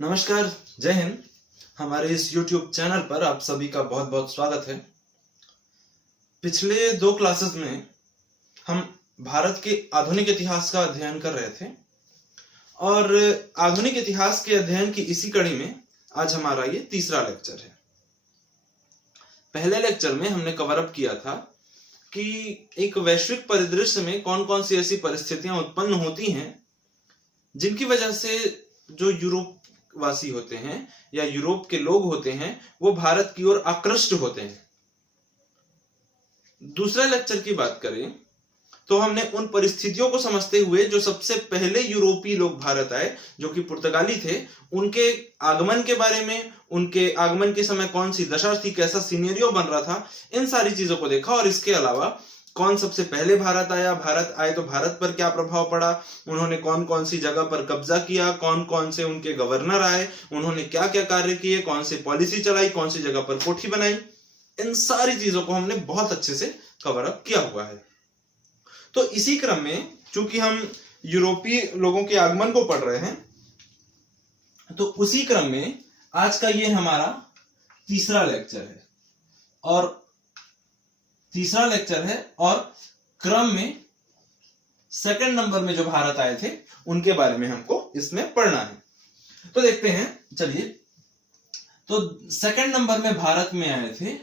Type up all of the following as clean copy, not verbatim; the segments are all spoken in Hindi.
नमस्कार, जय हिंद। हमारे इस YouTube चैनल पर आप सभी का बहुत बहुत स्वागत है। पिछले 2 क्लासेस में हम भारत के आधुनिक इतिहास का अध्ययन कर रहे थे और आधुनिक इतिहास के अध्ययन की इसी कड़ी में आज हमारा ये तीसरा लेक्चर है। पहले लेक्चर में हमने कवर अप किया था कि एक वैश्विक परिदृश्य में कौन कौन सी ऐसी परिस्थितियां उत्पन्न होती हैं जिनकी वजह से जो यूरोप वासी होते हैं या यूरोप के लोग होते हैं वो भारत की ओर आकृष्ट होते हैं। दूसरे लेक्चर की बात करें तो हमने उन परिस्थितियों को समझते हुए जो सबसे पहले यूरोपीय लोग भारत आए जो कि पुर्तगाली थे, उनके आगमन के बारे में, उनके आगमन के समय कौन सी दशा थी, कैसा सिनेरियो बन रहा था, इन सारी चीजों को देखा। और इसके अलावा कौन सबसे पहले भारत आया, भारत आए तो भारत पर क्या प्रभाव पड़ा, उन्होंने कौन कौन सी जगह पर कब्जा किया, कौन कौन से उनके गवर्नर आए, उन्होंने क्या क्या कार्य किए, कौन सी पॉलिसी चलाई, कौन सी जगह पर कोठी बनाई, इन सारी चीजों को हमने बहुत अच्छे से कवर अप किया हुआ है। तो इसी क्रम में चूंकि हम यूरोपीय लोगों के आगमन को पढ़ रहे हैं, तो उसी क्रम में आज का ये हमारा तीसरा लेक्चर है और क्रम में सेकंड नंबर में जो भारत आए थे उनके बारे में हमको इसमें पढ़ना है। तो देखते हैं, चलिए। तो सेकंड नंबर में भारत में आए थे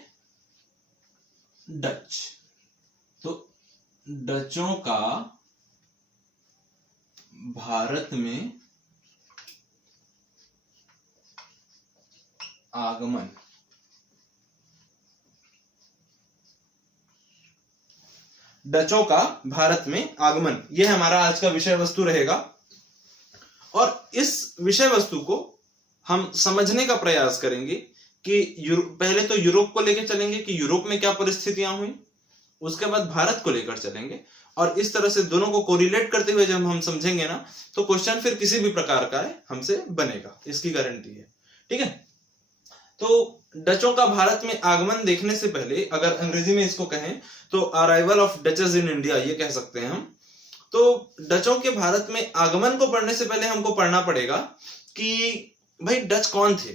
डच। तो डचों का भारत में आगमन। डचों का भारत में आगमन, यह हमारा आज का विषय वस्तु रहेगा। और इस विषय वस्तु को हम समझने का प्रयास करेंगे कि पहले तो यूरोप को लेकर चलेंगे कि यूरोप में क्या परिस्थितियां हुई, उसके बाद भारत को लेकर चलेंगे और इस तरह से दोनों को कोरिलेट करते हुए जब हम समझेंगे ना, तो क्वेश्चन फिर किसी भी प्रकार का है हमसे बनेगा, इसकी गारंटी है। ठीक है। तो डचों का भारत में आगमन देखने से पहले अगर अंग्रेजी में इसको कहें तो arrival of duchess in India, ये कह सकते हैं हम। तो डचों के भारत में आगमन को पढ़ने से पहले हमको पढ़ना पड़ेगा कि भाई डच कौन थे,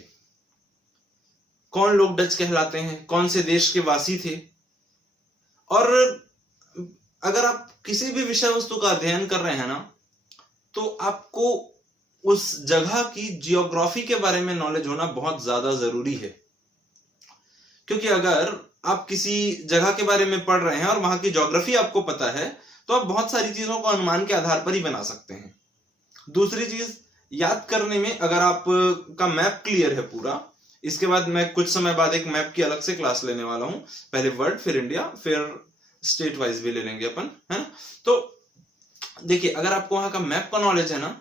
कौन लोग डच कहलाते हैं, कौन से देश के वासी थे। और अगर आप किसी भी विषय वस्तु का अध्ययन कर रहे हैं ना, तो आपको उस जगह की जियोग्राफी के बारे में नॉलेज होना बहुत ज्यादा जरूरी है। क्योंकि अगर आप किसी जगह के बारे में पढ़ रहे हैं और वहां की ज्योग्राफी आपको पता है, तो आप बहुत सारी चीजों को अनुमान के आधार पर ही बना सकते हैं। दूसरी चीज, याद करने में अगर आप का मैप क्लियर है पूरा, इसके बाद मैं कुछ समय बाद एक मैप की अलग से क्लास लेने वाला हूं, पहले वर्ल्ड फिर इंडिया फिर स्टेट वाइज भी ले लेंगे अपन, है ना। तो देखिए, अगर आपको वहां का मैप का नॉलेज है ना,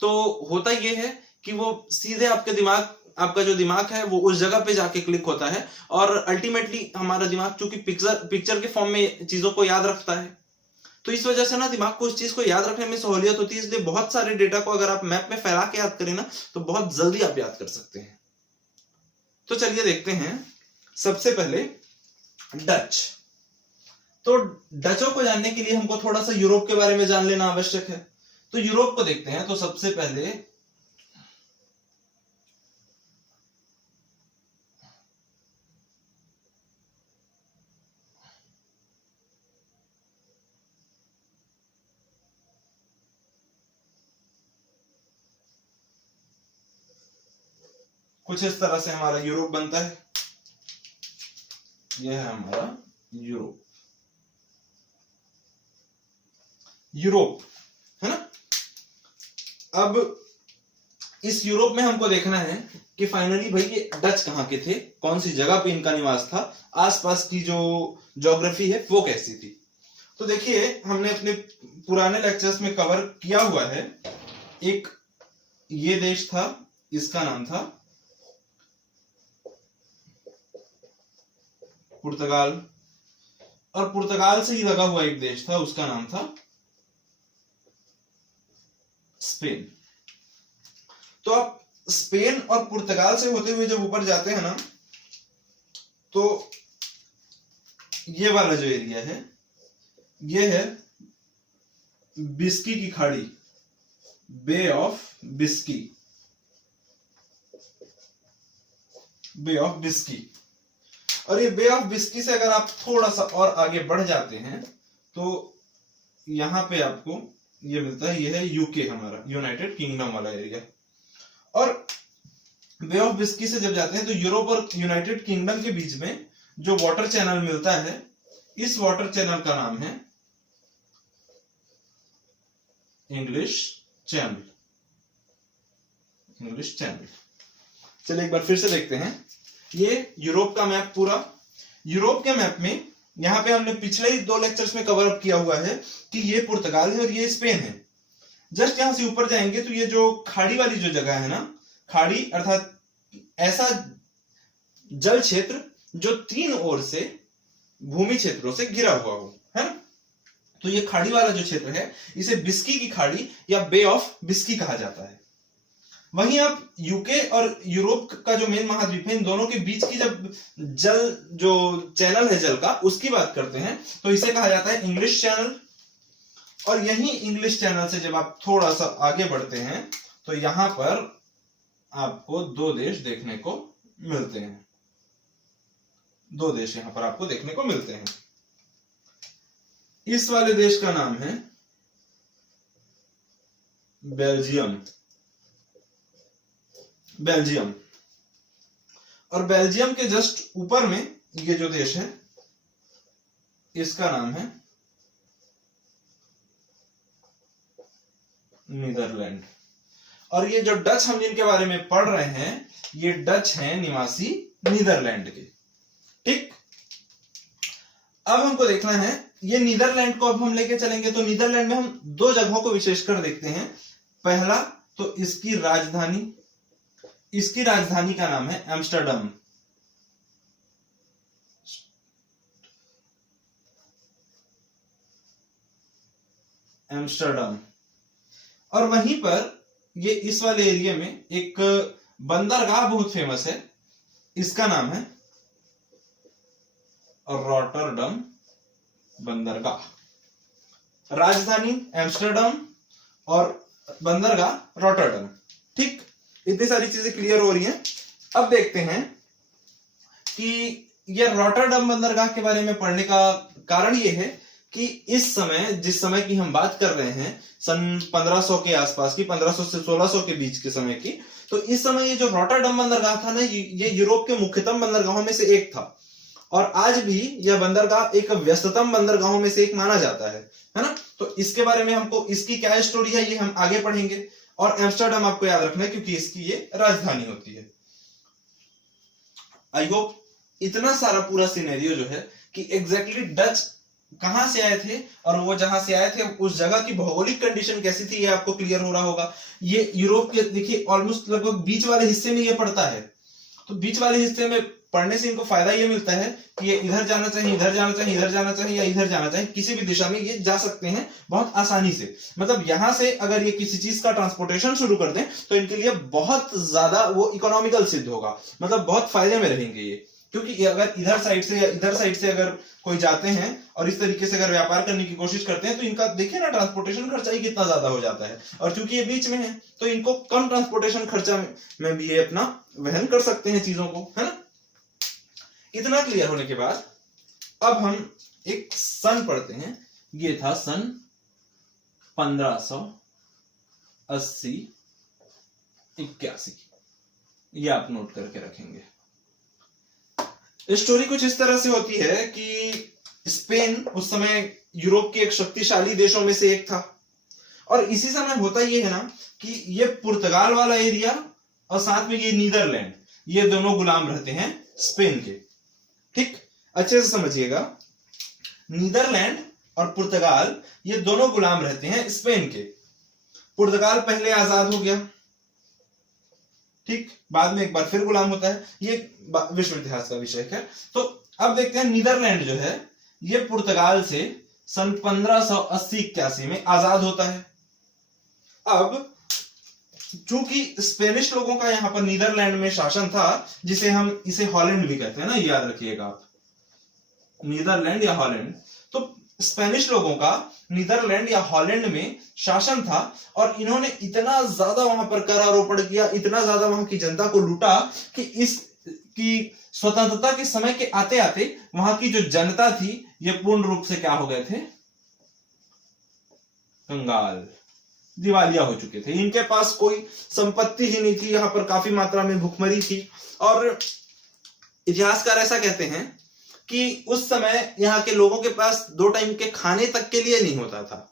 तो होता यह है कि वो सीधे आपका जो दिमाग है वो उस जगह पे जाके क्लिक होता है और अल्टीमेटली हमारा दिमाग चूंकि पिक्चर के फॉर्म में चीजों को याद रखता है, तो इस वजह से ना दिमाग को उस चीज को याद रखने में सहूलियत होती है। इसलिए बहुत सारे डेटा को अगर आप मैप में फैला के याद करें ना, तो बहुत जल्दी आप याद कर सकते हैं। तो चलिए देखते हैं। सबसे पहले डच। तो डचों को जानने के लिए हमको थोड़ा सा यूरोप के बारे में जान लेना आवश्यक है। तो यूरोप को देखते हैं। तो सबसे पहले कुछ इस तरह से हमारा यूरोप बनता है। यह है हमारा यूरोप, है ना। अब इस यूरोप में हमको देखना है कि फाइनली भाई ये डच कहां के थे, कौन सी जगह पे इनका निवास था, आसपास की जो ज्योग्राफी है वो कैसी थी। तो देखिए, हमने अपने पुराने लेक्चर्स में कवर किया हुआ है। एक ये देश था, इसका नाम था पुर्तगाल, और पुर्तगाल से ही लगा हुआ एक देश था, उसका नाम था स्पेन। तो आप स्पेन और पुर्तगाल से होते हुए जब ऊपर जाते हैं ना, तो ये वाला जो एरिया है ये है बिस्की की खाड़ी, बे ऑफ बिस्की। Bay of बिस्की। और ये बे ऑफ बिस्की से अगर आप थोड़ा सा और आगे बढ़ जाते हैं तो यहां पे आपको ये मिलता है, ये है यूके, हमारा यूनाइटेड किंगडम वाला एरिया। और बे ऑफ बिस्की से जब जाते हैं तो यूरोप और यूनाइटेड किंगडम के बीच में जो वाटर चैनल मिलता है, इस वाटर चैनल का नाम है इंग्लिश चैनल। English channel. चलिए एक बार फिर से देखते हैं। ये यूरोप का मैप पूरा। यूरोप के मैप में यहां पे हमने पिछले ही 2 लेक्चर्स में कवर अप किया हुआ है कि ये पुर्तगाल है और ये स्पेन है। जस्ट यहां से ऊपर जाएंगे तो ये जो खाड़ी वाली जो जगह है ना, खाड़ी अर्थात ऐसा जल क्षेत्र जो 3 ओर से भूमि क्षेत्रों से घिरा हुआ हो, है ना। तो ये खाड़ी वाला जो क्षेत्र है इसे बिस्की की खाड़ी या बे ऑफ बिस्की कहा जाता है। वहीं आप यूके और यूरोप का जो मेन महाद्वीप है, इन दोनों के बीच की जब जल जो चैनल है जल का, उसकी बात करते हैं तो इसे कहा जाता है इंग्लिश चैनल। और यही इंग्लिश चैनल से जब आप थोड़ा सा आगे बढ़ते हैं तो यहां पर आपको 2 देश देखने को मिलते हैं। 2 देश यहां पर आपको देखने को मिलते हैं। इस वाले देश का नाम है बेल्जियम। बेल्जियम। और बेल्जियम के जस्ट ऊपर में ये जो देश है इसका नाम है नीदरलैंड। और ये जो डच हम जिनके बारे में पढ़ रहे हैं, ये डच हैं निवासी नीदरलैंड के। ठीक, अब हमको देखना है ये नीदरलैंड को अब हम लेके चलेंगे तो नीदरलैंड में हम 2 जगहों को विशेषकर देखते हैं। पहला तो इसकी राजधानी का नाम है एम्स्टर्डम। एम्स्टर्डम। और वहीं पर ये इस वाले एरिया में एक बंदरगाह बहुत फेमस है, इसका नाम है रॉटरडम बंदरगाह। राजधानी एम्स्टर्डम और बंदरगाह रॉटरडम। ठीक, इतनी सारी चीजें क्लियर हो रही हैं। अब देखते हैं कि यह रॉटरडम बंदरगाह के बारे में पढ़ने का कारण यह है कि इस समय, जिस समय की हम बात कर रहे हैं, सन 1500 के आसपास की, 1500 से 1600 के बीच के समय की, तो इस समय ये जो रॉटरडम बंदरगाह था ना, ये यूरोप के मुख्यतम बंदरगाहों में से एक था। और आज भी यह बंदरगाह एक व्यस्ततम बंदरगाहों में से एक माना जाता है ना। तो इसके बारे में हमको, इसकी क्या स्टोरी है ये हम आगे पढ़ेंगे। और एम्स्टर्डम आपको याद रखना है क्योंकि इसकी ये राजधानी होती है। आई होप इतना सारा पूरा सिनेरियो जो है कि एग्जैक्टली डच कहां से आए थे और वो जहां से आए थे उस जगह की भौगोलिक कंडीशन कैसी थी, ये आपको क्लियर हो रहा होगा। ये यूरोप के देखिए ऑलमोस्ट लगभग बीच वाले हिस्से में ये पड़ता है। तो बीच वाले हिस्से में पढ़ने से इनको फायदा ये मिलता है कि ये इधर जाना चाहिए, इधर जाना चाहिए, इधर जाना चाहिए या इधर जाना चाहिए, किसी भी दिशा में ये जा सकते हैं बहुत आसानी से। मतलब यहां से अगर ये किसी चीज का ट्रांसपोर्टेशन शुरू कर दें तो इनके लिए बहुत ज्यादा वो इकोनॉमिकल सिद्ध होगा, मतलब बहुत फायदे में रहेंगे ये। क्योंकि अगर इधर साइड से या इधर साइड से अगर कोई जाते हैं और इस तरीके से अगर व्यापार करने की कोशिश करते हैं तो इनका देखिए ना ट्रांसपोर्टेशन खर्चा ही कितना ज्यादा हो जाता है। और चूंकि ये बीच में है तो इनको कम ट्रांसपोर्टेशन खर्चा में भी ये अपना वहन कर सकते हैं चीजों को, है ना। इतना क्लियर होने के बाद अब हम एक सन पढ़ते हैं। ये था सन 1580-81। ये आप नोट करके रखेंगे। स्टोरी कुछ इस तरह से होती है कि स्पेन उस समय यूरोप के एक शक्तिशाली देशों में से एक था। और इसी समय होता ये है ना कि ये पुर्तगाल वाला एरिया और साथ में ये नीदरलैंड, ये दोनों गुलाम रहते हैं स्पेन के। ठीक, अच्छे से समझिएगा, नीदरलैंड और पुर्तगाल ये दोनों गुलाम रहते हैं स्पेन के। पुर्तगाल पहले आजाद हो गया, ठीक, बाद में एक बार फिर गुलाम होता है। ये विश्व इतिहास का विषय है। तो अब देखते हैं नीदरलैंड जो है ये पुर्तगाल से सन 1580-81 में आजाद होता है। अब चूंकि स्पेनिश लोगों का यहां पर नीदरलैंड में शासन था, जिसे हम इसे हॉलैंड भी कहते हैं ना, याद रखिएगा आप, नीदरलैंड या हॉलैंड। तो स्पेनिश लोगों का नीदरलैंड या हॉलैंड में शासन था और इन्होंने इतना ज्यादा वहां पर कर आरोपण किया, इतना ज्यादा वहां की जनता को लूटा कि कि स्वतंत्रता के समय के आते आते वहां की जो जनता थी ये पूर्ण रूप से क्या हो गए थे, कंगाल, दिवालिया हो चुके थे। इनके पास कोई संपत्ति ही नहीं थी, यहां पर काफी मात्रा में भुखमरी थी। और इतिहासकार ऐसा कहते हैं कि उस समय यहाँ के लोगों के पास 2 टाइम के खाने तक के लिए नहीं होता था,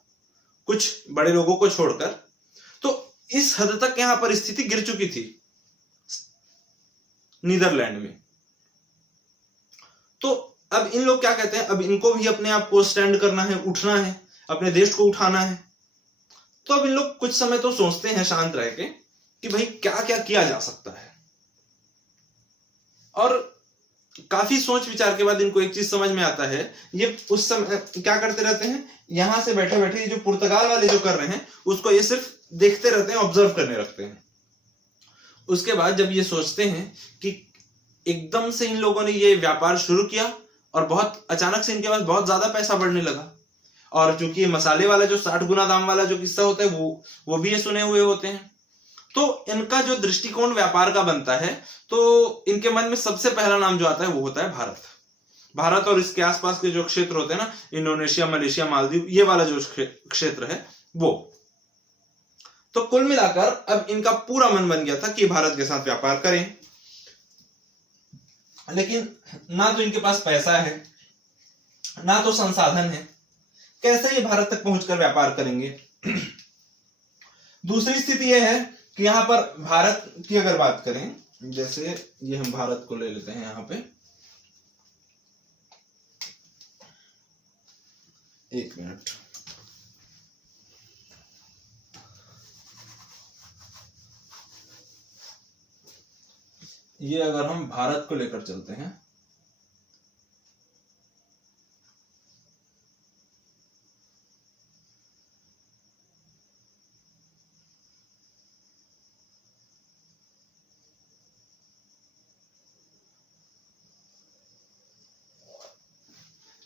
कुछ बड़े लोगों को छोड़कर। तो इस हद तक यहाँ पर स्थिति गिर चुकी थी नीदरलैंड में। तो अब इन लोग क्या कहते हैं, अब इनको भी अपने आप को स्टैंड करना है, उठना है, अपने देश को उठाना है। तो अब इन लोग कुछ समय तो सोचते हैं शांत रह के कि भाई क्या क्या किया जा सकता है। और काफी सोच विचार के बाद इनको एक चीज समझ में आता है, ये उस समय क्या करते रहते हैं, यहां से बैठे बैठे जो पुर्तगाल वाले जो कर रहे हैं उसको ये सिर्फ देखते रहते हैं, ऑब्जर्व करने रखते हैं। उसके बाद जब ये सोचते हैं कि एकदम से इन लोगों ने ये व्यापार शुरू किया और बहुत अचानक से इनके पास बहुत ज्यादा पैसा बढ़ने लगा। और चूंकि मसाले वाला जो 60 गुना दाम वाला जो किस्सा होता है वो भी ये सुने हुए होते हैं। तो इनका जो दृष्टिकोण व्यापार का बनता है, तो इनके मन में सबसे पहला नाम जो आता है वो होता है भारत। भारत और इसके आसपास के जो क्षेत्र होते हैं ना, इंडोनेशिया, मलेशिया, मालदीव, ये वाला जो क्षेत्र है वो। तो कुल मिलाकर अब इनका पूरा मन बन गया था कि भारत के साथ व्यापार करें, लेकिन ना तो इनके पास पैसा है, ना तो संसाधन है, कैसे ये भारत तक पहुंचकर व्यापार करेंगे। दूसरी स्थिति यह है कि यहां पर भारत की अगर बात करें, जैसे ये हम भारत को ले लेते हैं यहां पे, एक मिनट, ये अगर हम भारत को लेकर चलते हैं,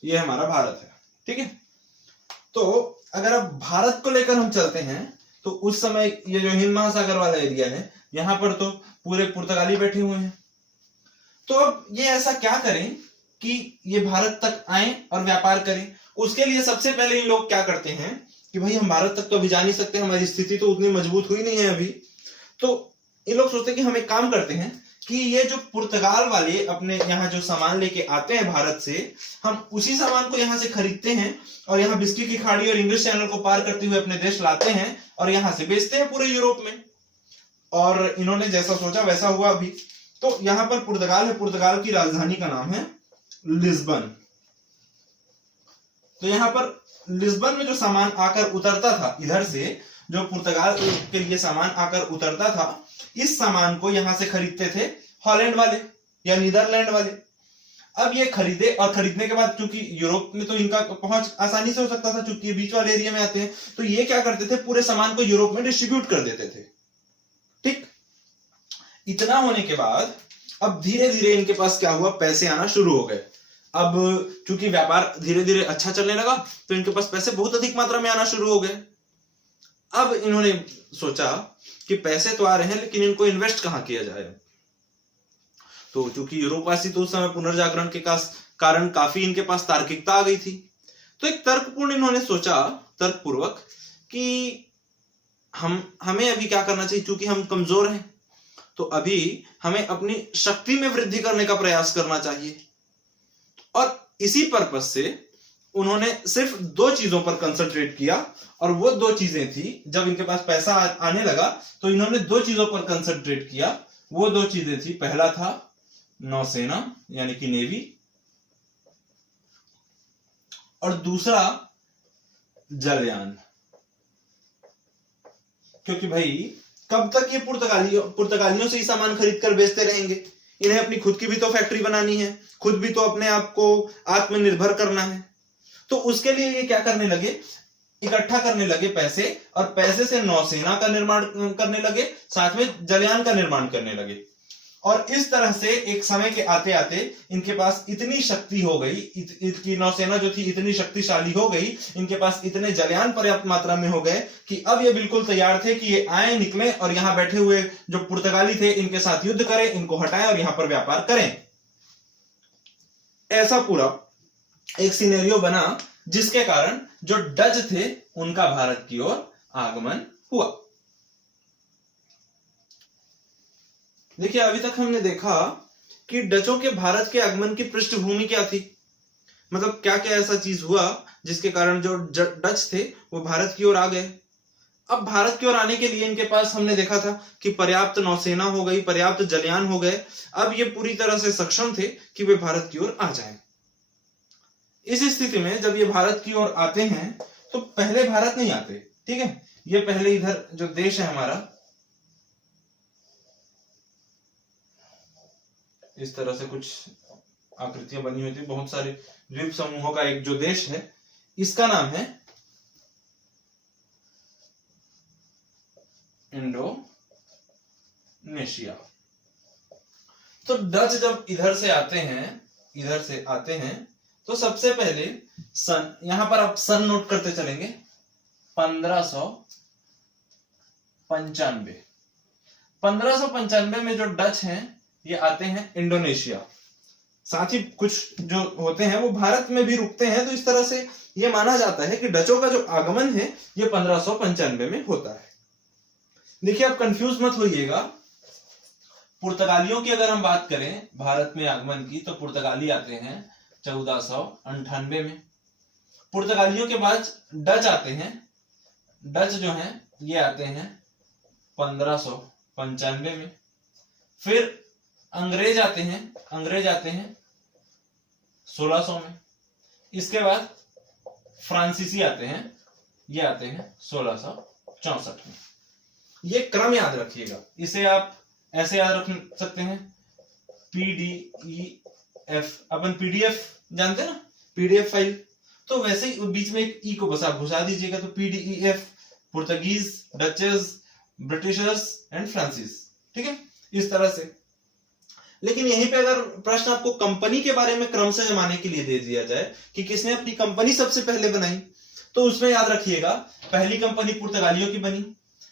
ये हमारा भारत है, ठीक है। तो अगर अब भारत को लेकर हम चलते हैं तो उस समय ये जो हिंद महासागर वाला एरिया है, यहां पर तो पूरे पुर्तगाली बैठे हुए हैं। तो अब ये ऐसा क्या करें कि ये भारत तक आए और व्यापार करें। उसके लिए सबसे पहले इन लोग क्या करते हैं कि भाई हम भारत तक तो अभी जा नहीं सकते, हमारी स्थिति तो उतनी मजबूत हुई नहीं है अभी। तो इन लोग सोचते हैं कि हम एक काम करते हैं कि ये जो पुर्तगाल वाले अपने यहाँ जो सामान लेके आते हैं भारत से, हम उसी सामान को यहाँ से खरीदते हैं और यहाँ बिस्किट की खाड़ी और इंग्लिश चैनल को पार करते हुए अपने देश लाते हैं और यहाँ से बेचते हैं पूरे यूरोप में। और इन्होंने जैसा सोचा वैसा हुआ अभी। तो यहाँ पर पुर्तगाल है, पुर्तगाल की राजधानी का नाम है लिस्बन। तो यहाँ पर लिस्बन में जो सामान आकर उतरता था, इधर से जो पुर्तगाल के लिए सामान आकर उतरता था, इस सामान को यहां से खरीदते थे हॉलैंड वाले या नीदरलैंड वाले। अब ये खरीदे और खरीदने के बाद, चूंकि यूरोप में तो इनका पहुंच आसानी से हो सकता था, चूंकि ये बीच वाले एरिया में आते हैं, तो ये क्या करते थे, पूरे सामान को यूरोप में डिस्ट्रीब्यूट कर देते थे। ठीक, इतना होने के बाद अब धीरे धीरे इनके पास क्या हुआ, पैसे आना शुरू हो गए। अब चूंकि व्यापार धीरे धीरे अच्छा चलने लगा तो इनके पास पैसे बहुत अधिक मात्रा में आना शुरू हो गए। अब इन्होंने सोचा कि पैसे तो आ रहे हैं, लेकिन इनको इन्वेस्ट कहां किया जाए। तो चूंकि यूरोपवासी तो उस समय पुनर्जागरण के कारण काफी इनके पास तार्किकता आ गई थी, तो एक तर्कपूर्ण इन्होंने सोचा, तर्कपूर्वक, कि हमें अभी क्या करना चाहिए। चूंकि हम कमजोर हैं तो अभी हमें अपनी शक्ति में वृद्धि करने का प्रयास करना चाहिए। और इसी पर्पस से उन्होंने सिर्फ 2 चीजों पर कंसंट्रेट किया, और वो 2 चीजें थी, जब इनके पास पैसा आने लगा तो इन्होंने 2 चीजों पर कंसंट्रेट किया। वो 2 चीजें थी, पहला था नौसेना यानी कि नेवी, और दूसरा जलयान। क्योंकि भाई कब तक ये पुर्तगालियों से ही सामान खरीद कर बेचते रहेंगे, इन्हें अपनी खुद की भी तो फैक्ट्री बनानी है, खुद भी तो अपने आप को आत्मनिर्भर करना है। तो उसके लिए ये क्या करने लगे, इकट्ठा करने लगे पैसे, और पैसे से नौसेना का निर्माण करने लगे, साथ में जलयान का निर्माण करने लगे। और इस तरह से एक समय के आते आते इनके पास इतनी शक्ति हो गई, इनकी नौसेना जो थी इतनी शक्तिशाली हो गई, इनके पास इतने जलयान पर्याप्त मात्रा में हो गए कि अब ये बिल्कुल तैयार थे कि ये आए, निकले और यहां बैठे हुए जो पुर्तगाली थे इनके साथ युद्ध करें, इनको हटाएं और यहां पर व्यापार करें। ऐसा पूरा एक सिनेरियो बना जिसके कारण जो डच थे उनका भारत की ओर आगमन हुआ। देखिए अभी तक हमने देखा कि डचों के भारत के आगमन की पृष्ठभूमि क्या थी, मतलब क्या क्या ऐसा चीज हुआ जिसके कारण जो डच थे वो भारत की ओर आ गए। अब भारत की ओर आने के लिए इनके पास हमने देखा था कि पर्याप्त नौसेना हो गई, पर्याप्त जलयान हो गए। अब ये पूरी तरह से सक्षम थे कि वे भारत की ओर आ जाएं। इस स्थिति में जब ये भारत की ओर आते हैं तो पहले भारत नहीं आते, ठीक है, ये पहले इधर जो देश है हमारा इस तरह से कुछ आकृतियां बनी हुई थी, बहुत सारे द्वीप समूहों का एक जो देश है इसका नाम है इंडोनेशिया। तो डच जब इधर से आते हैं तो सबसे पहले सन, यहां पर आप सन नोट करते चलेंगे, 1595 में जो डच हैं ये आते हैं इंडोनेशिया। साथ ही कुछ जो होते हैं वो भारत में भी रुकते हैं। तो इस तरह से ये माना जाता है कि डचों का जो आगमन है ये 1595 में होता है। देखिए आप कंफ्यूज मत होइएगा, पुर्तगालियों की अगर हम बात करें भारत में आगमन की तो पुर्तगाली आते हैं 1498 में। पुर्तगालियों के बाद डच आते हैं, डच जो हैं ये आते हैं 1595 में। फिर अंग्रेज आते हैं 1600 में। इसके बाद फ्रांसीसी आते हैं, ये आते हैं 1664 में। ये क्रम याद रखिएगा, इसे आप ऐसे याद रख सकते हैं PDEF। अपन PDF जानते हैं ना, PDF फाइल, तो वैसे ही बीच में एक ई को बस आप घुसा दीजिएगा तो PDEF, Portuguese, duchess, Britishers and Francis, ठीक है, इस तरह से। लेकिन यहीं पे अगर प्रश्न आपको कंपनी के बारे में क्रम से जमाने के लिए दे दिया जाए कि किसने अपनी कंपनी सबसे पहले बनाई, तो उसमें याद रखिएगा पहली कंपनी पुर्तगालियों की बनी,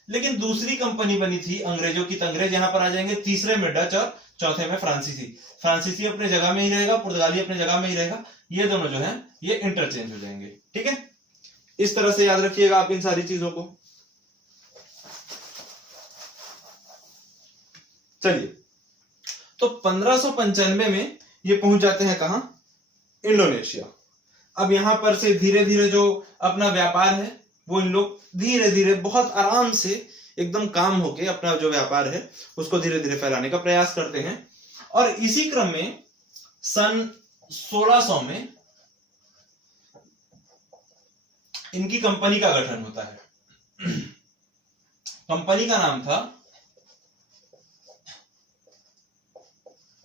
लेकिन दूसरी कंपनी बनी थी अंग्रेजों की। अंग्रेज यहां पर आ जाएंगे, तीसरे में डच और चौथे में फ्रांसीसी। फ्रांसीसी अपने जगह में ही रहेगा, पुर्तगाली अपने जगह में ही रहेगा, ये दोनों जो है ये इंटरचेंज हो जाएंगे, ठीक है। इस तरह से याद रखिएगा आप इन सारी चीजों को। चलिए, तो 1595 में ये पहुंच जाते हैं कहां, इंडोनेशिया। अब यहां पर से धीरे धीरे जो अपना व्यापार है वो इन लोग धीरे धीरे बहुत आराम से एकदम काम होके अपना जो व्यापार है उसको धीरे धीरे फैलाने का प्रयास करते हैं। और इसी क्रम में सन 1600 में इनकी कंपनी का गठन होता है। कंपनी का नाम था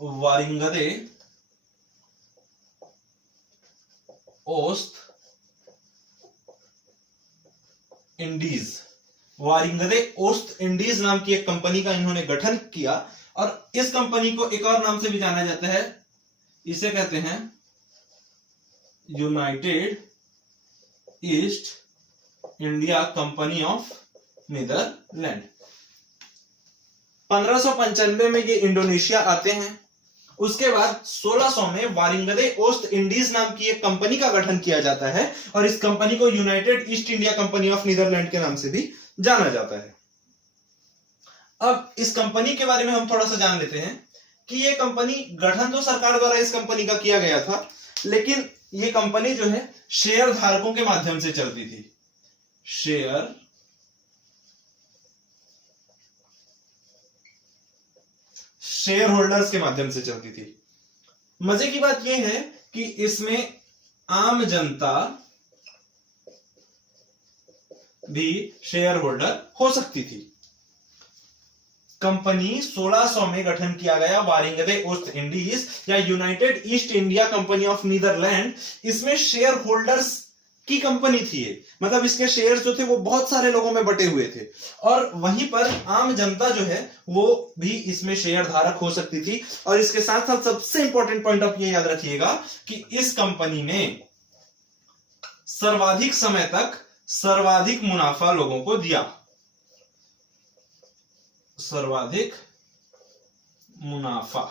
वारिंगदे ओस्ट इंडीज। वारिंगदे ओस्ट इंडीज नाम की एक कंपनी का इन्होंने गठन किया, और इस कंपनी को एक और नाम से भी जाना जाता है, इसे कहते हैं United East India Company of Netherland. 1595 में ये इंडोनेशिया आते हैं। उसके बाद 1600 में वारिंगदे ओस्ट इंडीज नाम की एक कंपनी का गठन किया जाता है, और इस कंपनी को United East India Company of Netherland के नाम से भी जाना जाता है। अब इस कंपनी के बारे में हम थोड़ा सा जान लेते हैं कि ये कंपनी, गठन तो सरकार द्वारा इस कंपनी का किया गया था, लेकिन ये कंपनी जो है शेयर धारकों के माध्यम से चलती थी। शेयर होल्डर्स के माध्यम से चलती थी। मजे की बात यह है कि इसमें आम जनता भी शेयर होल्डर हो सकती थी। कंपनी 1600 में गठन किया गया वारिंगदे ओस्ट इंडीज या United East India Company of Netherland. इसमें शेयर होल्डर्स की कंपनी थी ये, मतलब इसके शेयर जो थे वो बहुत सारे लोगों में बटे हुए थे, और वहीं पर आम जनता जो है वो भी इसमें शेयर धारक हो सकती थी। और इसके साथ साथ सबसे इंपॉर्टेंट पॉइंट आप ये याद रखिएगा कि इस कंपनी ने सर्वाधिक समय तक सर्वाधिक मुनाफा लोगों को दिया, सर्वाधिक मुनाफा।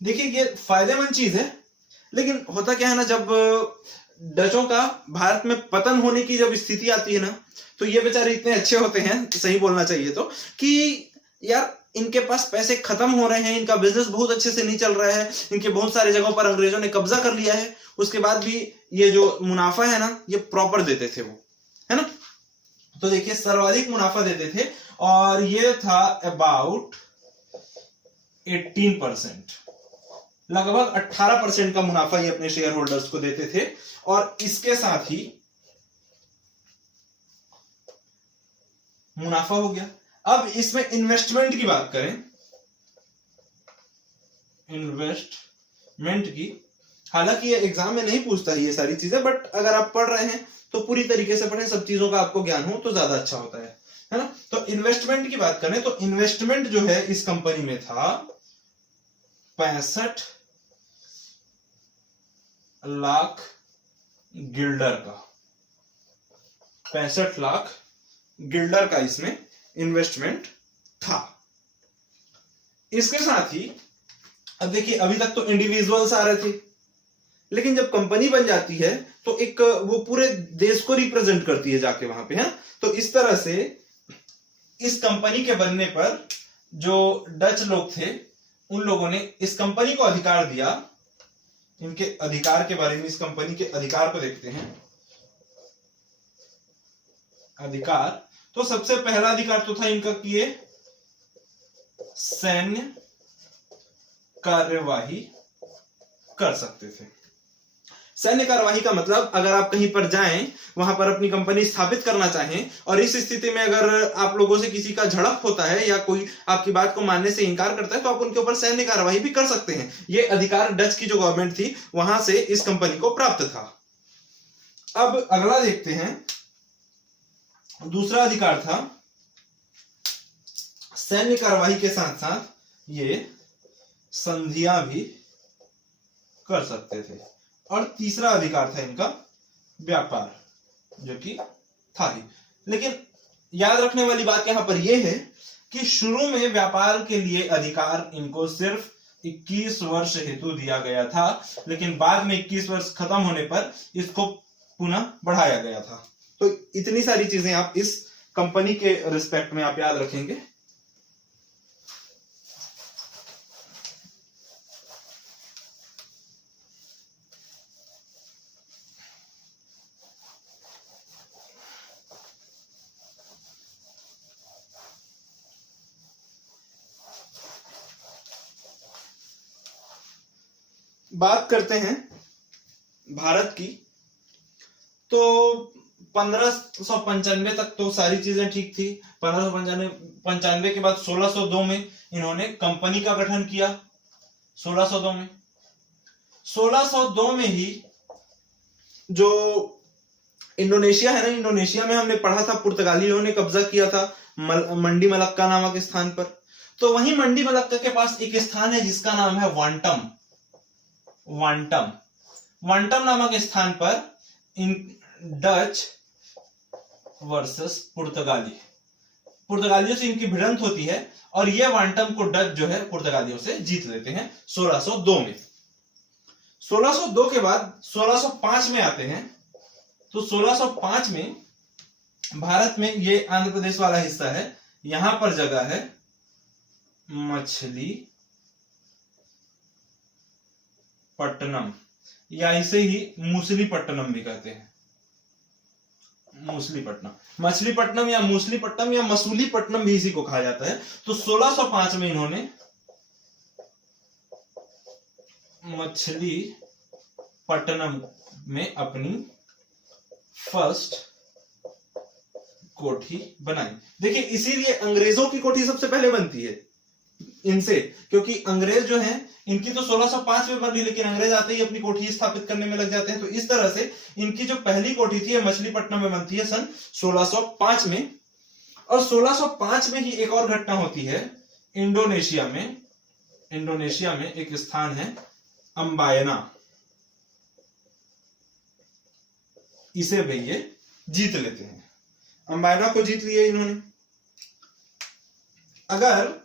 देखिए ये फायदेमंद चीज है, लेकिन होता क्या है ना, जब डचों का भारत में पतन होने की जब स्थिति आती है ना, तो ये बेचारे इतने अच्छे होते हैं, सही बोलना चाहिए तो, कि यार इनके पास पैसे खत्म हो रहे हैं, इनका बिजनेस बहुत अच्छे से नहीं चल रहा है, इनके बहुत सारे जगहों पर अंग्रेजों ने कब्जा कर लिया है, उसके बाद भी ये जो मुनाफा है ना ये प्रॉपर देते थे वो, है ना। तो देखिए सर्वाधिक मुनाफा देते थे, और ये था अबाउट 18%, लगभग 18% का मुनाफा ये अपने शेयर होल्डर्स को देते थे। और इसके साथ ही मुनाफा हो गया। अब इसमें इन्वेस्टमेंट की बात करें, इन्वेस्टमेंट की, हालांकि ये एग्जाम में नहीं पूछता है ये सारी चीजें, बट अगर आप पढ़ रहे हैं तो पूरी तरीके से पढ़ें, सब चीजों का आपको ज्ञान हो तो ज्यादा अच्छा होता है ना। तो इन्वेस्टमेंट की बात करें तो इन्वेस्टमेंट जो है इस कंपनी में था 65 लाख गिल्डर का, 65 लाख गिल्डर का इसमें इन्वेस्टमेंट था। इसके साथ ही अब देखिए अभी तक तो इंडिविजुअल्स आ रहे थे, लेकिन जब कंपनी बन जाती है तो एक वो पूरे देश को रिप्रेजेंट करती है जाके वहां पे, है। तो इस तरह से इस कंपनी के बनने पर जो डच लोग थे उन लोगों ने इस कंपनी को अधिकार दिया। इनके अधिकार के बारे में, इस कंपनी के अधिकार को देखते हैं। अधिकार, तो सबसे पहला अधिकार तो था इनका कि ये सैन्य कार्यवाही कर सकते थे। सैन्य कार्यवाही का मतलब अगर आप कहीं पर जाएं, वहां पर अपनी कंपनी स्थापित करना चाहें, और इस स्थिति में अगर आप लोगों से किसी का झड़प होता है या कोई आपकी बात को मानने से इनकार करता है, तो आप उनके ऊपर सैन्य कार्यवाही भी कर सकते हैं। ये अधिकार डच की जो गवर्नमेंट थी वहां से इस कंपनी को प्राप्त था। अब अगला देखते हैं, दूसरा अधिकार था सैन्य कार्यवाही के साथ साथ ये संधियां भी कर सकते थे। और तीसरा अधिकार था इनका व्यापार, जो कि था ही। लेकिन याद रखने वाली बात यहां पर यह है कि शुरू में व्यापार के लिए अधिकार इनको सिर्फ 21 वर्ष हेतु दिया गया था, लेकिन बाद में 21 वर्ष खत्म होने पर इसको पुनः बढ़ाया गया था। तो इतनी सारी चीजें आप इस कंपनी के रिस्पेक्ट में आप याद रखेंगे। बात करते हैं भारत की, तो 1595 तक तो सारी चीजें ठीक थी। 1595 के बाद 1602 में इन्होंने कंपनी का गठन किया। 1602 में ही जो इंडोनेशिया है ना, इंडोनेशिया में हमने पढ़ा था पुर्तगालियों ने कब्जा किया था मंडी मलक्का नामक स्थान पर। तो वहीं मंडी मलक्का के पास एक स्थान है जिसका नाम है वांटम। वांटम नामक स्थान पर इन डच वर्सेस पुर्तगालियों से इनकी भिड़ंत होती है, और यह वांटम को डच जो है पुर्तगालियों से जीत लेते हैं 1602 में। 1602 के बाद 1605 में आते हैं। तो 1605 में भारत में ये आंध्र प्रदेश वाला हिस्सा है, यहां पर जगह है मछलीपट्टनम, या इसे ही मूसलीपट्टनम भी कहते हैं। मछलीपट्टनम या मूसलीपट्टनम या मसूलीपट्टनम भी इसी को कहा जाता है। तो 1605 में इन्होंने मछलीपट्टनम में अपनी फर्स्ट कोठी बनाई। देखिए इसीलिए अंग्रेजों की कोठी सबसे पहले बनती है इनसे, क्योंकि अंग्रेज जो हैं इनकी तो 1605 में बन रही, लेकिन अंग्रेज आते ही अपनी कोठी स्थापित करने में लग जाते हैं। तो इस तरह से इनकी जो पहली कोठी थी मछलीपट्टनम में बनती है सन 1605 में। और 1605 में ही एक और घटना होती है इंडोनेशिया में। इंडोनेशिया में एक स्थान है अंबायना, इसे भी ये जीत लेते हैं। अंबायना को जीत लिया इन्होंने। अगर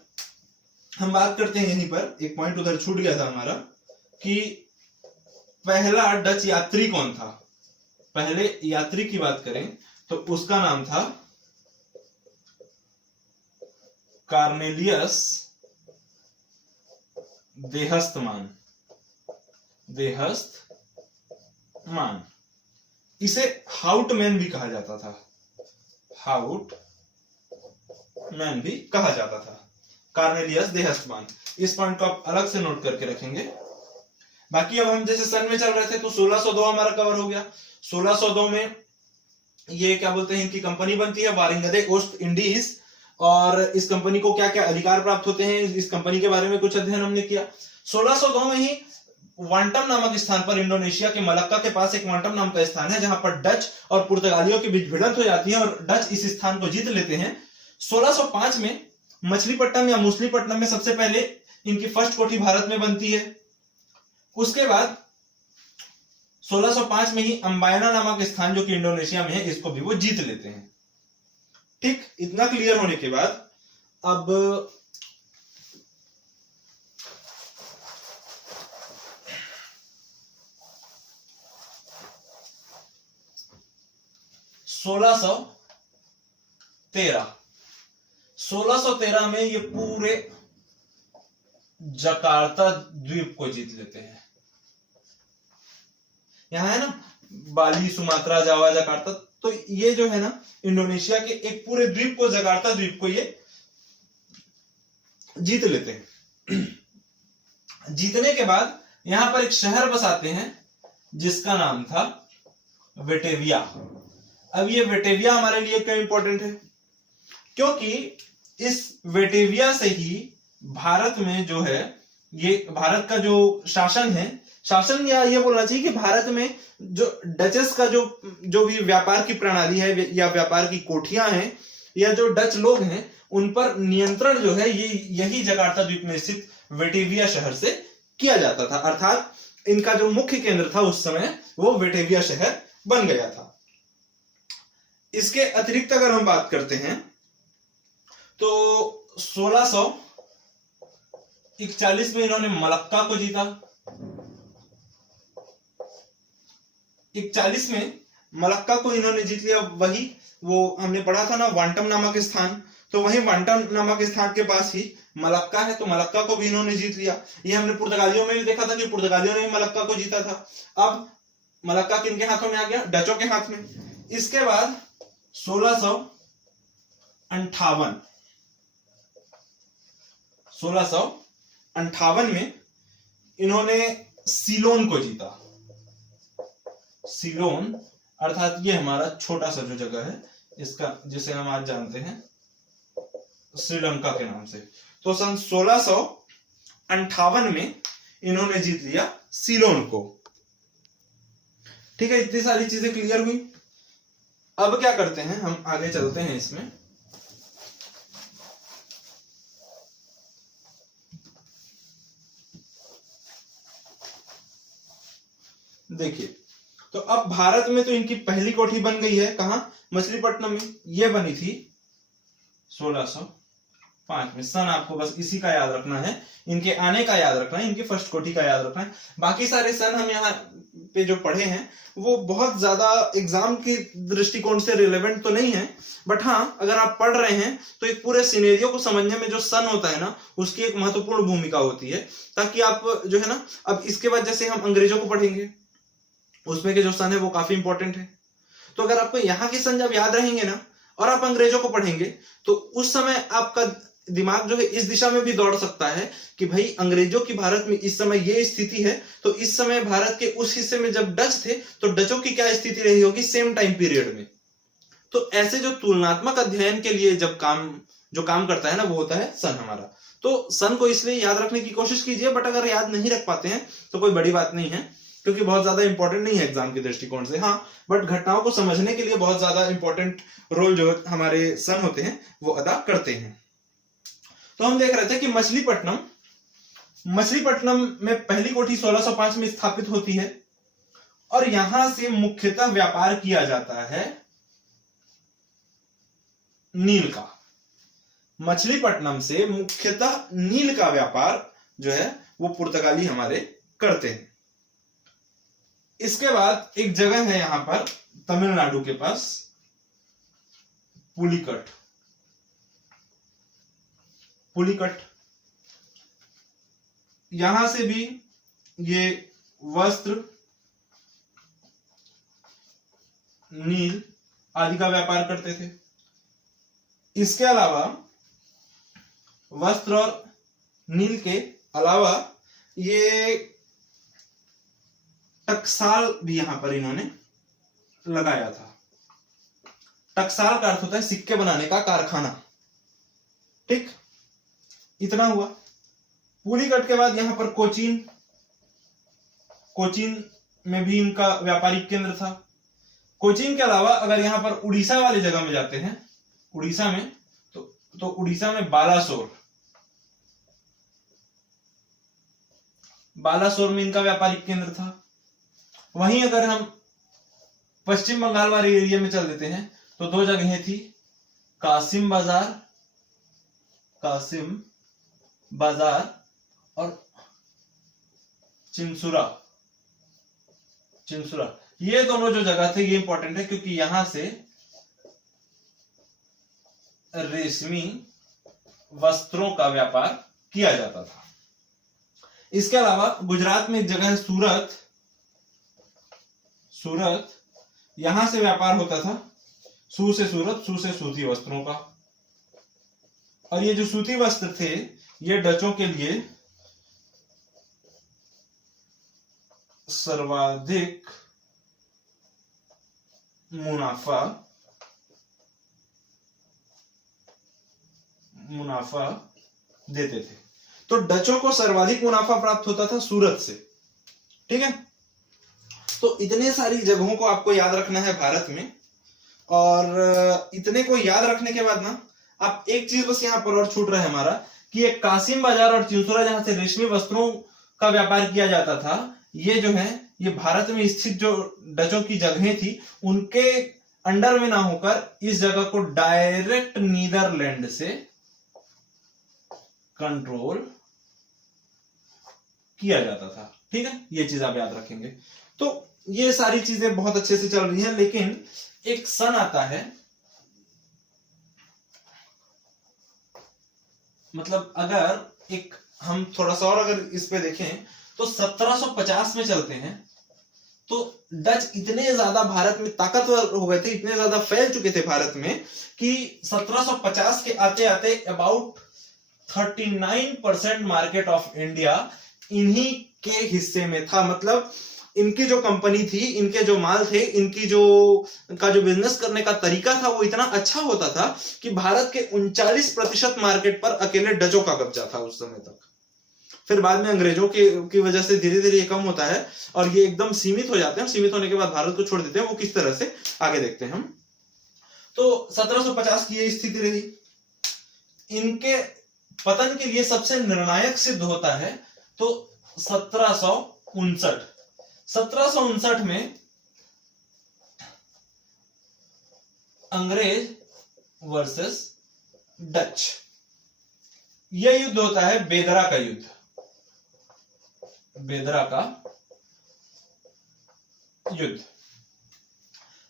हम बात करते हैं यहीं पर, एक पॉइंट उधर छूट गया था हमारा, कि पहला डच यात्री कौन था। पहले यात्री की बात करें तो उसका नाम था कार्नेलियस देहस्तमान। देहस्तमान, इसे हाउटमैन भी कहा जाता था। हाउटमैन भी कहा जाता था, कार्नेलियस देहस्तमान। इस पॉइंट को आप अलग से नोट करके रखेंगे। बाकी अब हम जैसे सन में चल रहे थे तो 1602 हमारा कवर हो गया। 1602 में ये क्या बोलते हैं, इनकी कंपनी बनती है वारिंगदे ओस्ट इंडीज। और इस कंपनी को क्या क्या अधिकार प्राप्त होते हैं, इस कंपनी के बारे में कुछ अध्ययन हमने किया। 1602 में ही वांटम नामक स्थान पर, इंडोनेशिया के मलक्का के पास एक वांटम नाम का स्थान है, जहां पर डच और पुर्तगालियों के बीच भिड़ंत हो जाती है और डच इस स्थान को जीत लेते हैं। 1605 में मछलीपट्टनम या मूसलीपट्टनम में सबसे पहले इनकी फर्स्ट कोठी भारत में बनती है। उसके बाद 1605 में ही अंबायना नामक स्थान जो कि इंडोनेशिया में है, इसको भी वो जीत लेते हैं। ठीक, इतना क्लियर होने के बाद अब 1613 में ये पूरे जकार्ता द्वीप को जीत लेते हैं। यहां है ना बाली, सुमात्रा, जावा, जकार्ता, तो ये जो है ना इंडोनेशिया के एक पूरे द्वीप को, जकार्ता द्वीप को ये जीत लेते हैं। जीतने के बाद यहां पर एक शहर बसाते हैं जिसका नाम था वेटेविया। अब ये वेटेविया हमारे लिए क्यों इंपॉर्टेंट है, क्योंकि इस वेटेविया से ही भारत में जो है, ये भारत का जो शासन है, शासन या ये बोलना चाहिए कि भारत में जो डचेस का जो भी व्यापार की प्रणाली है या व्यापार की कोठियां हैं या जो डच लोग हैं, उन पर नियंत्रण जो है ये यही जकार्ता द्वीप में स्थित वेटेविया शहर से किया जाता था। अर्थात इनका जो मुख्य केंद्र था उस समय वो वेटेविया शहर बन गया था। इसके अतिरिक्त अगर हम बात करते हैं तो 1641 में इन्होंने मलक्का को जीता। 41 में मलक्का को इन्होंने जीत लिया। वही वो हमने पढ़ा था ना वांटम नामक स्थान, तो वही वांटम नामक स्थान के पास ही मलक्का है, तो मलक्का को भी इन्होंने जीत लिया। ये हमने पुर्तगालियों में भी देखा था कि पुर्तगालियों ने भी मलक्का को जीता था। अब मलक्का किनके हाथों में आ गया, डचों के हाथ में। इसके बाद 1658 में इन्होंने सीलोन को जीता। सीलोन अर्थात ये हमारा छोटा सा जो जगह है, इसका जिसे हम आज जानते हैं श्रीलंका के नाम से। तो सन 1658 में इन्होंने जीत लिया सीलोन को। ठीक है, इतनी सारी चीजें क्लियर हुई। अब क्या करते हैं, हम आगे चलते हैं इसमें। देखिए, तो अब भारत में तो इनकी पहली कोठी बन गई है, कहां, मछलीपट्टनम में। ये बनी थी 1605 में। सन आपको बस इसी का याद रखना है, इनके आने का याद रखना है, इनकी फर्स्ट कोठी का याद रखना है। बाकी सारे सन हम यहाँ पे जो पढ़े हैं वो बहुत ज्यादा एग्जाम की दृष्टिकोण से रिलेवेंट तो नहीं है, बट हाँ अगर आप पढ़ रहे हैं तो एक पूरे सिनेरियो को समझने में जो सन होता है ना, उसकी एक महत्वपूर्ण भूमिका होती है, ताकि आप जो है ना, अब इसके बाद जैसे हम अंग्रेजों को पढ़ेंगे उसमें के जो सन है वो काफी इंपॉर्टेंट है। तो अगर आपको यहाँ के सन जब याद रहेंगे ना और आप अंग्रेजों को पढ़ेंगे तो उस समय आपका दिमाग जो है इस दिशा में भी दौड़ सकता है कि भाई अंग्रेजों की भारत में इस समय ये स्थिति है, तो इस समय भारत के उस हिस्से में जब डच थे तो डचों की क्या स्थिति रही होगी सेम टाइम पीरियड में। तो ऐसे जो तुलनात्मक अध्ययन के लिए जब काम करता है ना, वो होता है सन हमारा। तो तो सन को इसलिए याद रखने की कोशिश कीजिए, बट अगर याद नहीं रख पाते हैं तो कोई बड़ी बात नहीं है, क्योंकि बहुत ज्यादा इंपॉर्टेंट नहीं है एग्जाम के दृष्टिकोण से। हाँ, बट घटनाओं को समझने के लिए बहुत ज्यादा इंपॉर्टेंट रोल जो हमारे सन होते हैं वो अदा करते हैं। तो हम देख रहे थे कि मछलीपट्टनम में पहली कोठी 1605 में स्थापित होती है और यहां से मुख्यतः व्यापार किया जाता है नील का। मछलीपट्टनम से मुख्यतः नील का व्यापार जो है वो पुर्तगाली हमारे करते हैं। इसके बाद एक जगह है यहां पर तमिलनाडु के पास, पुलिकट, यहां से भी ये वस्त्र, नील आदि का व्यापार करते थे। इसके अलावा वस्त्र और नील के अलावा ये टकसाल भी यहां पर इन्होंने लगाया था। टकसाल का अर्थ होता है सिक्के बनाने का कारखाना। ठीक, इतना हुआ। पुलिकट के बाद यहां पर कोचीन में भी इनका व्यापारिक केंद्र था। कोचीन के अलावा अगर यहां पर उड़ीसा वाली जगह में जाते हैं, उड़ीसा में तो उड़ीसा में बालासोर में इनका व्यापारिक केंद्र था। वहीं अगर हम पश्चिम बंगाल वाले एरिया में चल देते हैं तो दो जगहें थी, कासिम बाजार और चिंसुरा। ये दोनों जो जगह थे ये इंपॉर्टेंट है, क्योंकि यहां से रेशमी वस्त्रों का व्यापार किया जाता था। इसके अलावा गुजरात में एक जगह है सूरत, यहां से व्यापार होता था सू से सूती वस्त्रों का। और ये जो सूती वस्त्र थे ये डचों के लिए सर्वाधिक मुनाफा देते थे। तो डचों को सर्वाधिक मुनाफा प्राप्त होता था सूरत से। ठीक है, तो इतने सारी जगहों को आपको याद रखना है भारत में। और इतने को याद रखने के बाद ना, आप एक चीज बस यहां पर और छूट रहा है हमारा, कि एक कासिम बाजार और चिंसुरा जहां से रेशमी वस्त्रों का व्यापार किया जाता था, ये जो है ये भारत में स्थित जो डचों की जगहें थी उनके अंडर में ना होकर इस जगह को डायरेक्ट नीदरलैंड से कंट्रोल किया जाता था। ठीक है, ये चीज आप याद रखेंगे। तो ये सारी चीजें बहुत अच्छे से चल रही हैं, लेकिन एक सन आता है, मतलब अगर एक हम थोड़ा सा और अगर इस पे देखें तो 1750 में चलते हैं तो डच इतने ज्यादा भारत में ताकतवर हो गए थे, इतने ज्यादा फैल चुके थे भारत में कि 1750 के आते आते अबाउट 39% मार्केट ऑफ इंडिया इन्हीं के हिस्से में था। मतलब इनकी जो कंपनी थी, इनके जो माल थे, इनकी जो बिजनेस करने का तरीका था वो इतना अच्छा होता था कि भारत के 39% मार्केट पर अकेले डचों का कब्जा था उस समय तक। फिर बाद में अंग्रेजों की वजह से धीरे धीरे ये कम होता है और ये एकदम सीमित हो जाते हैं। सीमित होने के बाद भारत को छोड़ देते हैं। वो किस तरह से आगे देखते हैं हम। तो 1750 की ये स्थिति रही। इनके पतन के लिए सबसे निर्णायक सिद्ध होता है तो 1759 में अंग्रेज वर्सेस डच, यह युद्ध होता है बेदरा का युद्ध। बेदरा का युद्ध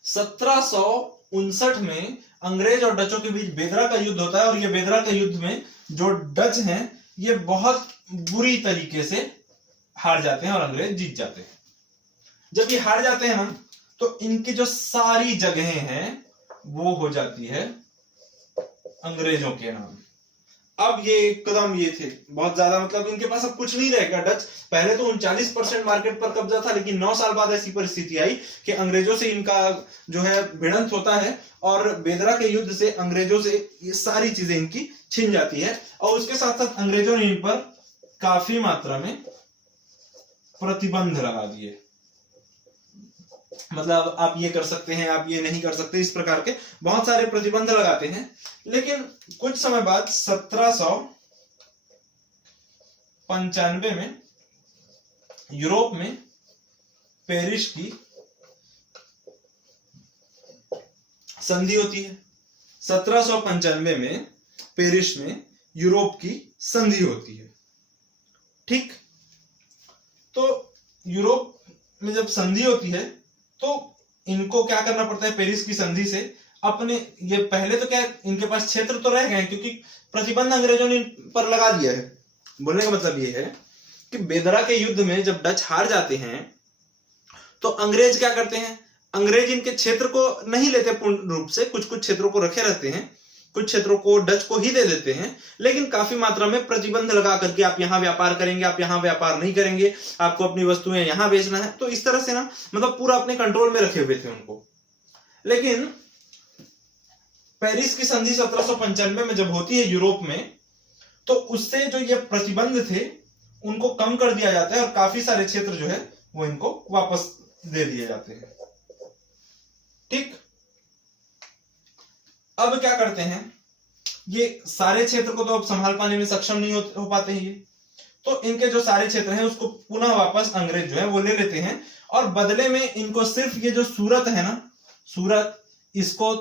1759 में अंग्रेज और डचों के बीच बेदरा का युद्ध होता है। और ये बेदरा के युद्ध में जो डच हैं ये बहुत बुरी तरीके से हार जाते हैं और अंग्रेज जीत जाते हैं। जब ये हार जाते हैं ना तो इनकी जो सारी जगहें हैं वो हो जाती है अंग्रेजों के नाम। अब ये एकदम ये थे बहुत ज्यादा, मतलब इनके पास अब कुछ नहीं रहेगा। डच पहले तो 39% मार्केट पर कब्जा था, लेकिन 9 साल बाद ऐसी परिस्थिति आई कि अंग्रेजों से इनका जो है भिड़ंत होता है और बेदरा के युद्ध से अंग्रेजों से ये सारी चीजें इनकी छिन जाती है। और उसके साथ साथ अंग्रेजों ने इन पर काफी मात्रा में प्रतिबंध लगा दिए, मतलब आप ये कर सकते हैं, आप ये नहीं कर सकते, इस प्रकार के बहुत सारे प्रतिबंध लगाते हैं। लेकिन कुछ समय बाद 1795 में यूरोप में पेरिस की संधि होती है। 1795 में पेरिस में यूरोप की संधि होती है, ठीक। तो यूरोप में जब संधि होती है तो इनको क्या करना पड़ता है, पेरिस की संधि से अपने, ये पहले तो क्या इनके पास क्षेत्र तो रह गए क्योंकि प्रतिबंध अंग्रेजों ने इन पर लगा दिया है। बोलने का मतलब ये है कि बेदरा के युद्ध में जब डच हार जाते हैं तो अंग्रेज क्या करते हैं, अंग्रेज इनके क्षेत्र को नहीं लेते पूर्ण रूप से, कुछ कुछ क्षेत्रों को रखे रहते हैं, कुछ क्षेत्रों को डच को ही दे देते हैं, लेकिन काफी मात्रा में प्रतिबंध लगा करके आप यहां व्यापार करेंगे, आप यहां व्यापार नहीं करेंगे, आपको अपनी वस्तुएं यहां बेचना है। तो इस तरह से ना मतलब पूरा अपने कंट्रोल में रखे हुए थे उनको। लेकिन पेरिस की संधि 1795 में जब होती है यूरोप में, तो उससे जो ये प्रतिबंध थे उनको कम कर दिया जाता है और काफी सारे क्षेत्र जो है वो इनको वापस दे दिए जाते हैं, ठीक। अब क्या करते हैं, ये सारे क्षेत्र को तो अब संभाल पाने में सक्षम नहीं हो पाते हैं ये, तो इनके जो सारे क्षेत्र हैं उसको पुनः वापस अंग्रेज जो है वो ले लेते हैं और बदले में इनको सिर्फ ये जो सूरत है ना, सूरत, इसको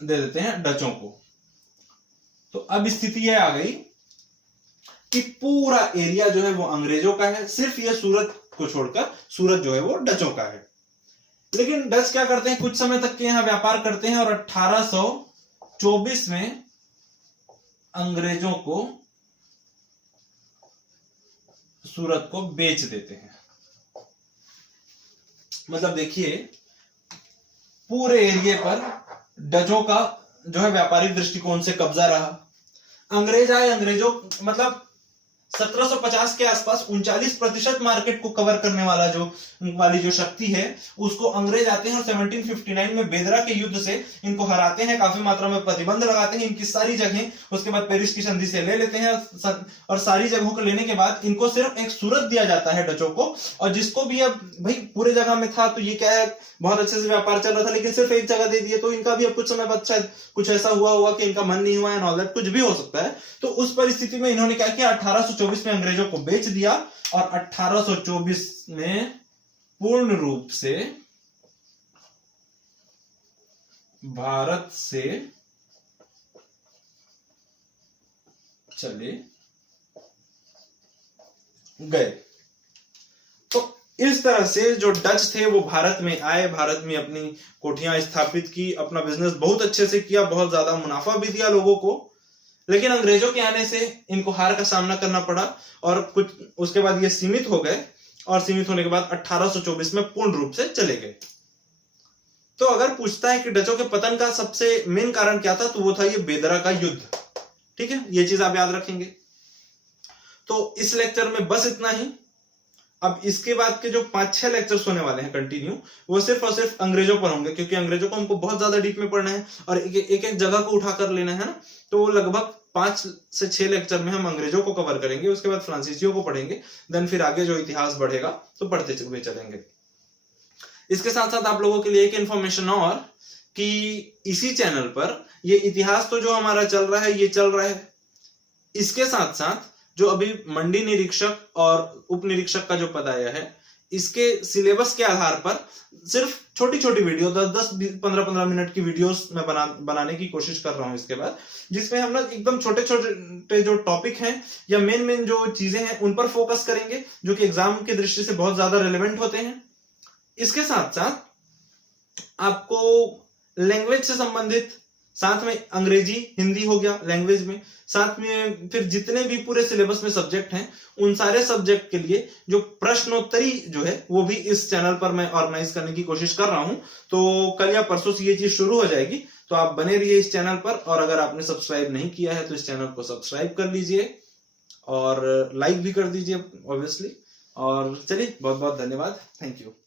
दे देते हैं डचों को। तो अब स्थिति यह आ गई कि पूरा एरिया जो है वो अंग्रेजों का है, सिर्फ ये सूरत को छोड़कर सूरत जो है वो डचों का है। लेकिन डच क्या करते हैं, कुछ समय तक के यहां व्यापार करते हैं और 1824 में अंग्रेजों को सूरत को बेच देते हैं। मतलब देखिए पूरे एरिया पर डचों का जो है व्यापारिक दृष्टिकोण से कब्जा रहा। अंग्रेज आए, अंग्रेजों मतलब 1750 के आसपास 39% मार्केट को कवर करने वाली जो शक्ति है उसको अंग्रेज आते हैं और 1759 में बेदरा के युद्ध से इनको हराते हैं, काफी मात्रा में प्रतिबंध लगाते हैं इनकी सारी जगह। उसके बाद पेरिस की संधि से ले लेते हैं और सारी जगहों को लेने के बाद इनको सिर्फ एक सूरत दिया जाता है डचों को, और जिसको भी अब भाई पूरे जगह में था तो ये क्या है बहुत अच्छे से व्यापार चल रहा था, लेकिन सिर्फ एक जगह दे दिए तो इनका भी अब कुछ समय बाद शायद कुछ ऐसा हुआ कि इनका मन नहीं हुआ है, नॉलेज कुछ भी हो सकता है। तो उस परिस्थिति में इन्होंने क्या किया, 1824 में अंग्रेजों को बेच दिया और 1824 में पूर्ण रूप से भारत से चले गए। तो इस तरह से जो डच थे वो भारत में आए, भारत में अपनी कोठियां स्थापित की, अपना बिजनेस बहुत अच्छे से किया, बहुत ज्यादा मुनाफा भी दिया लोगों को। लेकिन अंग्रेजों के आने से इनको हार का सामना करना पड़ा और कुछ उसके बाद ये सीमित हो गए और सीमित होने के बाद 1824 में पूर्ण रूप से चले गए। तो अगर पूछता है कि डचों के पतन का सबसे मेन कारण क्या था, तो वो था ये बेदरा का युद्ध, ठीक है, ये चीज आप याद रखेंगे। तो इस लेक्चर में बस इतना ही। अब इसके बाद के जो 5-6 लेक्चर्स होने वाले हैं कंटिन्यू, वो सिर्फ और सिर्फ अंग्रेजों पर होंगे, क्योंकि अंग्रेजों को हमको बहुत ज्यादा डीप में पढ़ना है और एक एक जगह को उठाकर लेना है ना। तो लगभग 5 से 6 लेक्चर में हम अंग्रेजों को कवर करेंगे, उसके बाद फ्रांसीसियों को पढ़ेंगे, देन फिर आगे जो इतिहास बढ़ेगा तो पढ़ते हुए चलेंगे। इसके साथ साथ आप लोगों के लिए एक इंफॉर्मेशन और कि इसी चैनल पर ये इतिहास तो जो हमारा चल रहा है ये चल रहा है, इसके साथ साथ जो अभी मंडी निरीक्षक और उप निरीक्षक का जो पद आया है, इसके सिलेबस के आधार पर सिर्फ छोटी छोटी वीडियो 10-10, 15-15 मिनट की वीडियोस मैं बनाने की कोशिश कर रहा हूं इसके बाद, जिसमें हम ना एकदम छोटे छोटे जो टॉपिक हैं या मेन जो चीजें हैं उन पर फोकस करेंगे, जो कि एग्जाम की दृष्टि से बहुत ज्यादा रिलेवेंट होते हैं। इसके साथ साथ आपको लैंग्वेज से संबंधित साथ में अंग्रेजी हिंदी हो गया लैंग्वेज में, साथ में फिर जितने भी पूरे सिलेबस में सब्जेक्ट हैं उन सारे सब्जेक्ट के लिए जो प्रश्नोत्तरी जो है वो भी इस चैनल पर मैं ऑर्गेनाइज करने की कोशिश कर रहा हूं। तो कल या परसों से ये चीज शुरू हो जाएगी, तो आप बने रहिए इस चैनल पर। और अगर आपने सब्सक्राइब नहीं किया है तो इस चैनल को सब्सक्राइब कर लीजिए और लाइक भी कर दीजिए ऑब्वियसली। और चलिए, बहुत बहुत धन्यवाद, थैंक यू।